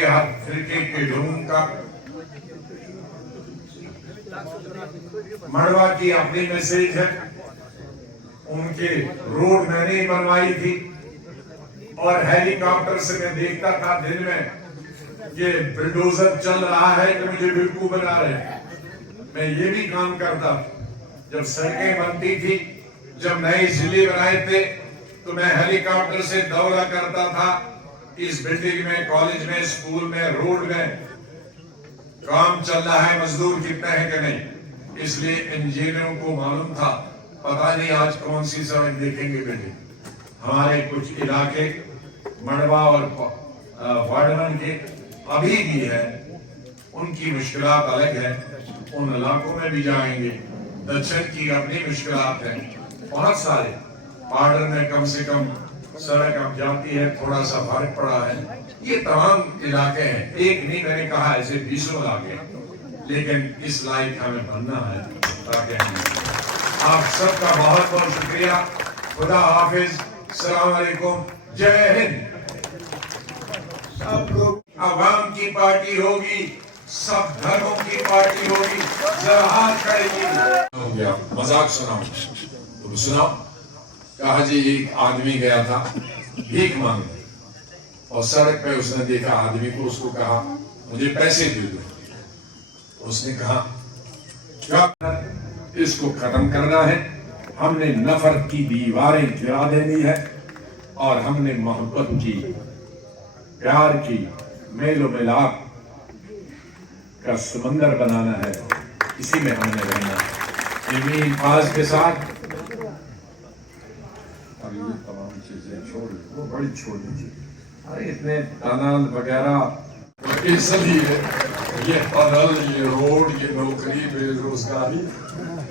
के हाथ फिरके के ढूंढ का मड़वा की अपनी मैसेज है, उनके रोड मैंने बनवाई थी और हेलीकॉप्टर से मैं देखता था दिन में ये बुलडोजर चल रहा है कि मुझे बेवकूफ बना रहे हैं। मैं ये भी काम करता जब सड़कें बनती थी, जब नए जिले बनाए थे तो मैं हेलीकॉप्टर से दौरा करता था इस बिल्डिंग में, कॉलेज में, स्कूल में, रोड में काम चल रहा है, मजदूर कितने हैं कि नहीं। इसलिए इंजीनियरों को मालूम था पता नहीं आज कौन सी सड़क देखेंगे बेटे। हमारे कुछ इलाके मड़वा और वार्डमन के अभी भी है, उनकी मुश्किलात अलग है, उन इलाकों में भी जाएंगे। दक्षिण की अपनी मुश्किलात है, बहुत सारे पार्डर में कम से कम सड़क अब जाती है, थोड़ा सा फर्क पड़ा है। ये तमाम इलाके हैं, एक नहीं मैंने कहा ऐसे 20 इलाके, लेकिन इस लायक हमें बनना है ताकि आप सबका बहुत बहुत शुक्रिया। खुदा हाफिज, सलाम अलैकुम, जय हिंद। सब लोग अवाम की पार्टी होगी, सब धर्मों की पार्टी होगी, जरा हाथ करेगी। हो गया मजाक सुनाओ तो सुनाओ। कहा जी एक आदमी गया था भीख मांगने और सड़क पे उसने देखा आदमी को, उसको कहा मुझे पैसे दे दो। उसने कहा क्या, इसको खत्म करना है, हमने नफरत की दीवारें गिरा देनी है और हमने मोहब्बत की, प्यार की, मेलो मिलाप का समंदर बनाना है, इसी में हमने रहना है। इन्हीं फाज के साथ अब ये तमाम चीजें छोड़, वो बड़ी छोड़ दीजिए। अरे इतने तानाल वगैरह ये सभी है, ये पदल, ये रोड, ये नौकरी, बेरोजगारी,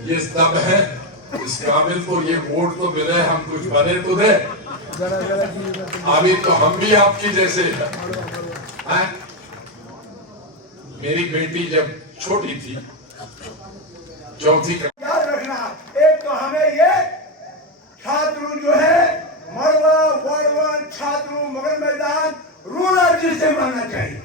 ये सब है। इस काबिल को ये वोट तो मिले, हम कुछ बने तो दे। अभी तो हम भी आपकी जैसे हैं। मेरी बेटी जब छोटी थी, चौथी याद रखना, एक तो हमें ये छात्र जो है मड़वा वार्डवन छात्र मगर मैदान रूरल डिस्ट्रिक्ट बनना चाहिए।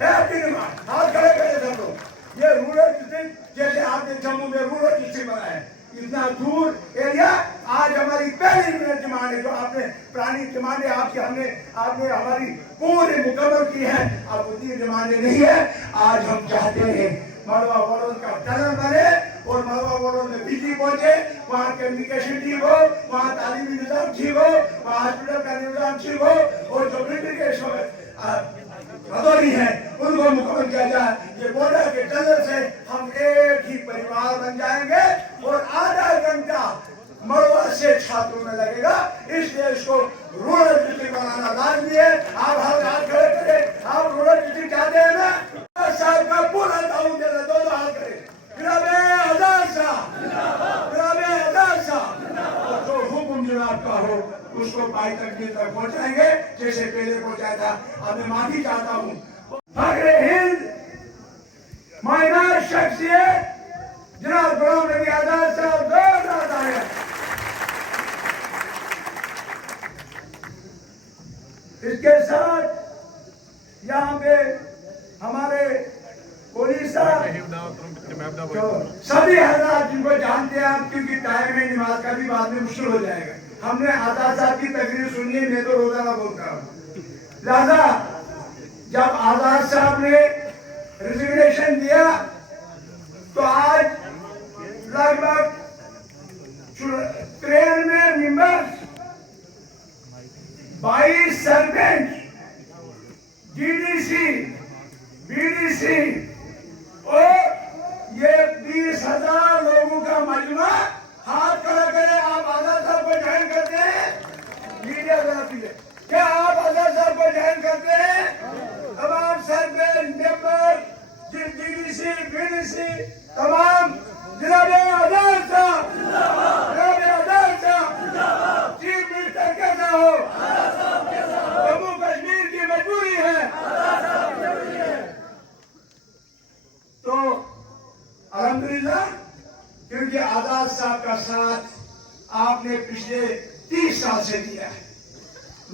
हाथ खड़े करें सब लोग। ये रूरल डिस्ट्रिक्ट जैसे आपने जम्मू में रूरल डिस्ट्रिक्ट बना है, इतना दूर एरिया आज हमारी पहली मिनट डिमांड है, जो आपने पुरानी डिमांड है आपकी, आपने हमारी पूरी मुकम्मल की है। अब उतनी डिमांड नहीं है। आज हम चाहते हैं मड़वा वार्डन का टनल बने और मड़वा वार्डन में बिजली पहुंचे, वहाँ कम्युनिकेशन ठीक हो, वहाँ तालीमी निजाम ठीक हो, वहाँ हॉस्पिटल का निजाम ठीक हो, और जो मिलिट्री के भदौरी है उनको मुकम्मल किया जाए। ये बॉर्डर के टनल से हम एक ही परिवार बन जाएंगे और आधा घंटा मड़वा से छात्रों में लगेगा। इसलिए इसको रूरल डिस्ट्रिक्ट बनाना लाजमी है। आप हाथ खड़े करें, आप रूरल डिस्ट्रिक्ट चाहते हैं ना? साहब का पूरा ताउन देना, दो हाथ करें। जो हुक्म जनाब का हो उसको पाई तक पहुंचाएंगे जैसे पहले पहुंचाया था। अब मैं माफी चाहता हूँ। फखरे हिंद मायना शख्सियत जनाब गुलाम नबी आजाद साहब जोरदार तालियां। इसके साथ यहाँ पे हमारे पुलिस सभी हजरात जिनको जानते हैं आप, क्योंकि टाइम में नमाज का भी बाद में मुश्किल हो जाएगा। हमने आजाद साहब की तकरीर सुनी है, मैं तो रोजाना बोलता हूँ। लिहाजा जब आजाद साहब ने रिजिग्नेशन दिया तो आज लगभग 93 मेंबर्स, 22 सरपंच, डीडीसी, बीडीसी और ये 20,000 लोगों का मजमा हाथ खड़ा करे। आप आजाद साहब को ज्वाइन करते हैं? मीडिया क्या आप आजाद साहब को ज्वाइन करते हैं? तमाम सरपंच, मेंबर, डीडीसी, बीडीसी, तमाम जनाब आजाद साहब, जनाब आजाद साहब, चीफ मिनिस्टर कैसा हो, जम्मू कश्मीर की मजबूरी है। तो अल्हम्दुलिल्लाह, क्योंकि आजाद साहब का साथ आपने पिछले 30 साल से दिया है।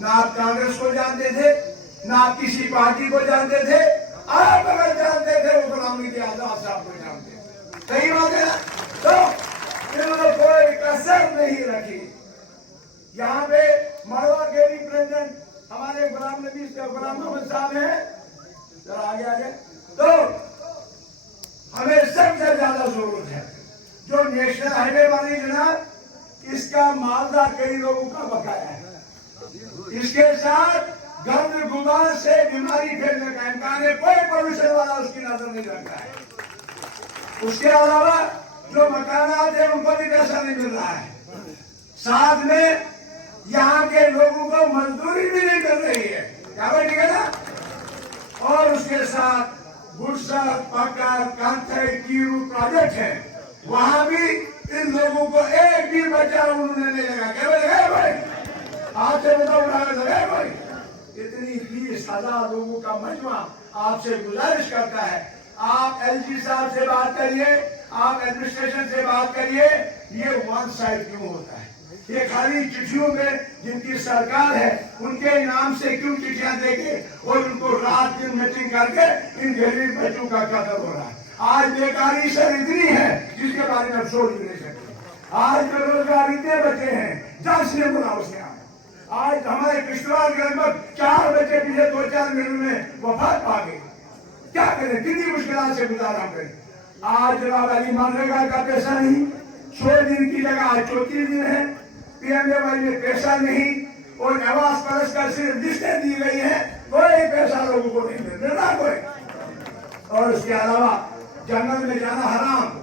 ना आप कांग्रेस को जानते थे, ना किसी पार्टी को जानते थे। आप अगर जानते थे वो गुलाम नबी आजाद साहब को जानते थे। सही बात है ना? तो इन्होंने कोई कसर नहीं रखी। यहाँ पे मरवा के रिप्रेजेंट हमारे गुलाम मोहम्मद साहब हैं, जरा आगे आगे। तो हमें सबसे ज्यादा जरूरत है जो नेशनल हाईवे वाली जनाब, इसका मालदा कई लोगों का बकाया है। इसके साथ गंद गुमान से बीमारी फैलने का इम्कान है। कोई पोल्यूशन वाला उसकी नजर नहीं रखता है। उसके अलावा जो मकानात है उनको भी पैसा नहीं मिल रहा है। साथ में यहाँ के लोगों को मजदूरी भी नहीं मिल रही है। क्या बात ठीक है ना? और उसके साथ गुस्सा पकर कांथे कीरू प्रोजेक्ट है, वहां भी इन लोगों को एक भी बच्चा उन्होंने नहीं लगा। क्या लगा भाई? आज से बताओ लगा भाई? इतनी 20,000 लोगों का मजमा आपसे गुजारिश करता है, आप एलजी साहब से बात करिए, आप एडमिनिस्ट्रेशन से बात करिए। ये वन साइड क्यों होता है? ये खाली चिट्ठियों में जिनकी सरकार है उनके नाम से क्यों चिट्ठियां देके और उनको रात दिन मीटिंग करके इन गरीब बच्चों का कत्ल हो रहा है। आज बेकारी सर इतनी है जिसके बारे में आप सोच भी नहीं सकते। आज बेरोजगार इतने बच्चे हैं, 10 ने बोला उसने। आज हमारे किश्तवाड़ के लगभग 4 बच्चे पिछले 2-4 महीनों में वफात पा गए। क्या करें? कितनी मुश्किल से गुजारा करें। आज जनाब अली मनरेगा का पैसा नहीं, 100 दिन की जगह आज 34 दिन है। पीएमएवाई में पैसा नहीं और आवास परस का सिर्फ लिस्टें दी गई है, कोई पैसा लोगों को नहीं मिल रहा कोई। और उसके अलावा जंगल में जाना हराम।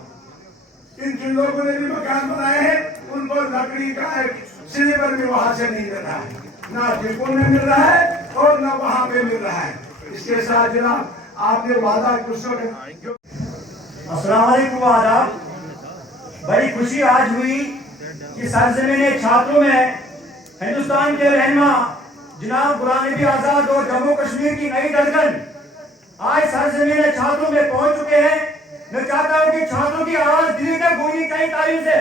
जिन लोगों ने भी मकान बनाए हैं उनको लकड़ी का एक सिलेबर भी वहां से नहीं मिल रहा है, ना डिपो में मिल रहा है और ना वहां पे मिल रहा है। इसके साथ जनाब आपने वादा कुछ अस्सलाम वालेकुम आदाब। बड़ी खुशी आज हुई कि सरजमीन छात्रों में हिंदुस्तान के रहनुमा जनाब गुलाम नबी आजाद और जम्मू कश्मीर की नई धड़कन आज सरजमीन छात्रों में पहुंच चुके हैं। मैं चाहता हूं कि छात्रों की आवाज दिल्ली तक गूंजनी चाहिए तारीफ से।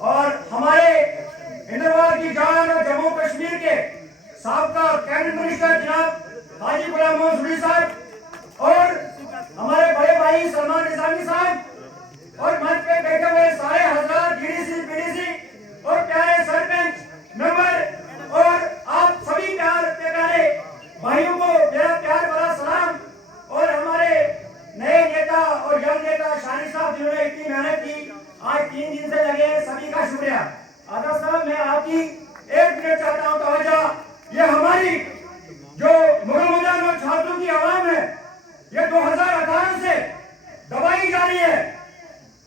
और हमारे इंद्रवाल की जान और जम्मू कश्मीर के साबका कैबिनेट मिनिस्टर जनाब हाजी गुलाम मोहम्मद साहब और हमारे बड़े भाई सलमान निजामी साहब और मंच पे बैठे हुए सारे हजरात डीडीसी पीडीसी और प्यारे सरपंच मेंबर और आप सभी प्यारे भाइयों को मेरा प्यार भरा सलाम। और हमारे नए नेता और यंग नेता शानी साहब जिन्होंने इतनी मेहनत की, आज 3 दिन से लगे, सभी का शुक्रिया। आदा साहब मैं आपकी 1 मिनट चाहता हूँ तवज्जो। ये हमारी जो मुगल मैदान और छात्रों की आवाम है, ये 2018 से दबाई जा रही है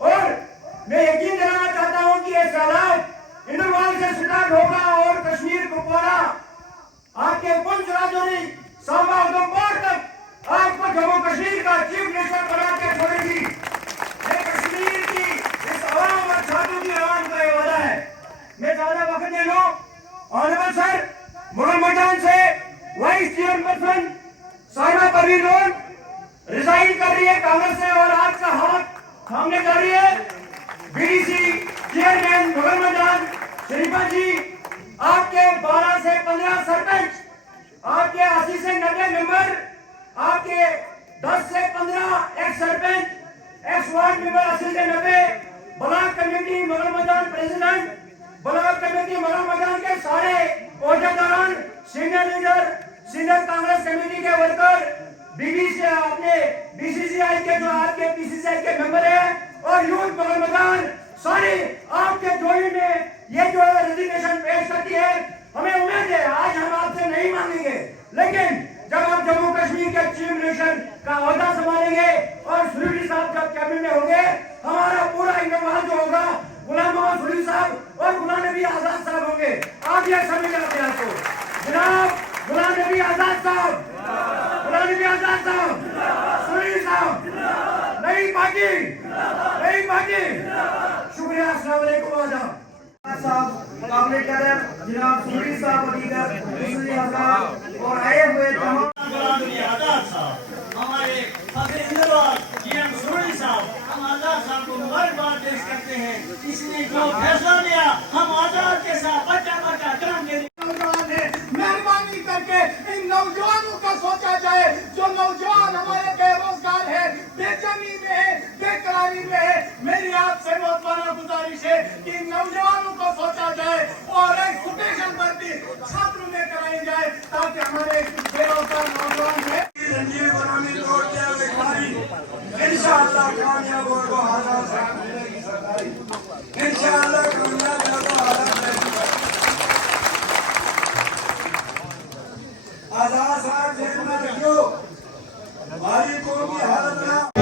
और मैं यकीन दिलाना चाहता हूँ कि ये सैलाब इंद्रवाल से स्टार्ट होगा और कश्मीर कुपवाड़ा आपके पुंछ राजौरी सांबा उधमपुर तक आपको जम्मू कश्मीर का चीफ मिनिस्टर बना के छोड़ेगी। ये कश्मीर की इस आवाम और छात्रों की आवाम का वादा है। मैं ज्यादा वक्त नहीं लूं, ऑनरेबल सर मुगल मैदान से वाइस चेयरपर्सन साहिबा परवीन लोन रिजाइन कर रही है कांग्रेस से और आज का हाथ थामने जा रही है। बीडीसी चेयरमैन मुगल मैदान शरीफा जी, आपके 12 से 15 सरपंच, आपके 80 से 90 मेंबर, आपके 10 से 15 x sarpanch, x ward member 80 से 90, ब्लॉक कमेटी मुगल मैदान प्रेसिडेंट, ब्लॉक कमेटी मुगल मैदान के सारे ओहदेदारान, senior leader, senior Congress committee के वर्कर, बीबीसी अपने बीसीसीआई के जो आपके पीसीसीआई के मेंबर है और यूथ मुगल मैदान सारे आपके जोड़ी में ये जो रेजिग्नेशन पेश करती है। हमें उम्मीद है आज हम आपसे नहीं मांगेंगे, लेकिन जब आप जम्मू कश्मीर के चीफ मिनिस्टर का ओहदा संभालेंगे और सुरीली साहब जब कैबिनेट में होंगे, हमारा पूरा इंतजाम जो होगा गुलाम मोहम्मद सुरीली साहब और गुलाम नबी आजाद साहब होंगे। आप ये समझ आते हैं आपको जनाब गुलाम नबी आजाद साहब, गुलाम नबी आजाद साहब, सुरीली साहब, नई पार्टी, नई पार्टी। शुक्रिया, अस्सलाम वालेकुम आदाब। साहब काबिनेट कैडर जनाब सुरीली साहब अदीगर दूसरी हजरात और आए हुए तमाम आजाद साहब, हमारे फखरे इंद्रवाल जीएम सुरीली साहब, हम आजाद साहब को मुबारकबाद पेश करते हैं। इसने जो फैसला लिया, हम आजाद के साथ बच्चा प्रति छात्रों में कराई जाए ताकि हमारे बेरोजगार नौजवान है संजीव बनाने को क्या लिखाई इंशाअल्लाह कामयाब होगा आजाद मिलेगी सरकारी इंशाअल्लाह कामयाब होगा आजाद साहब जेल में रखियो हमारी कौम की हालत ना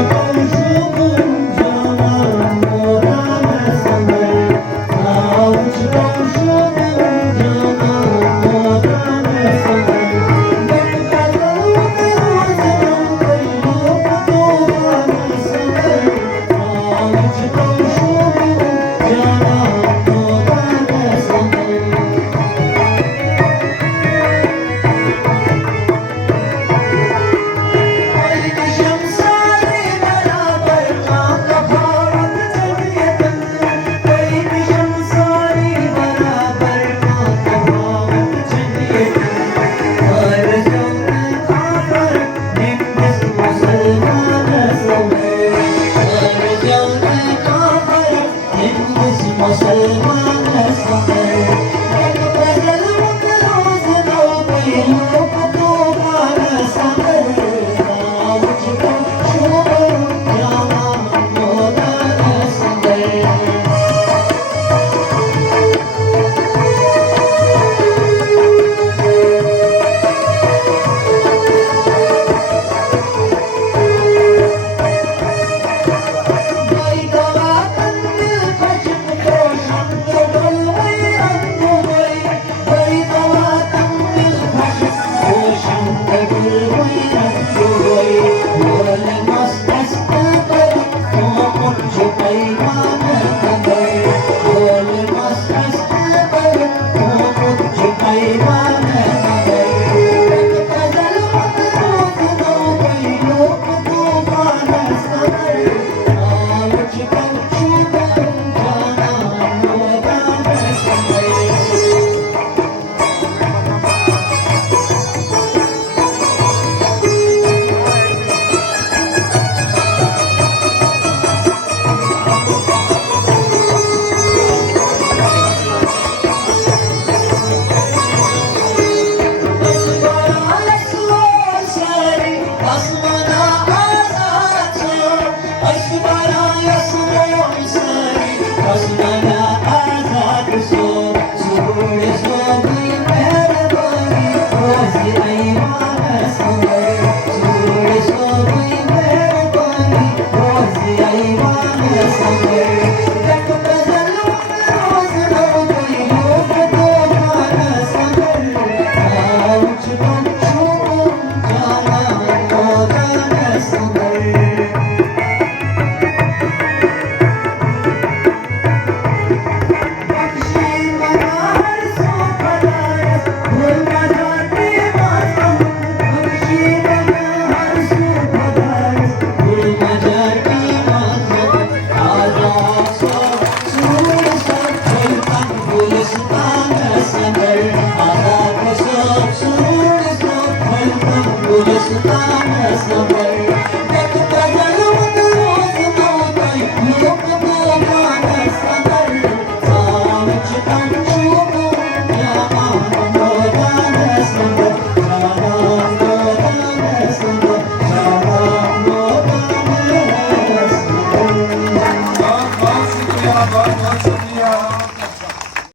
बहुत बहुत शुक्रिया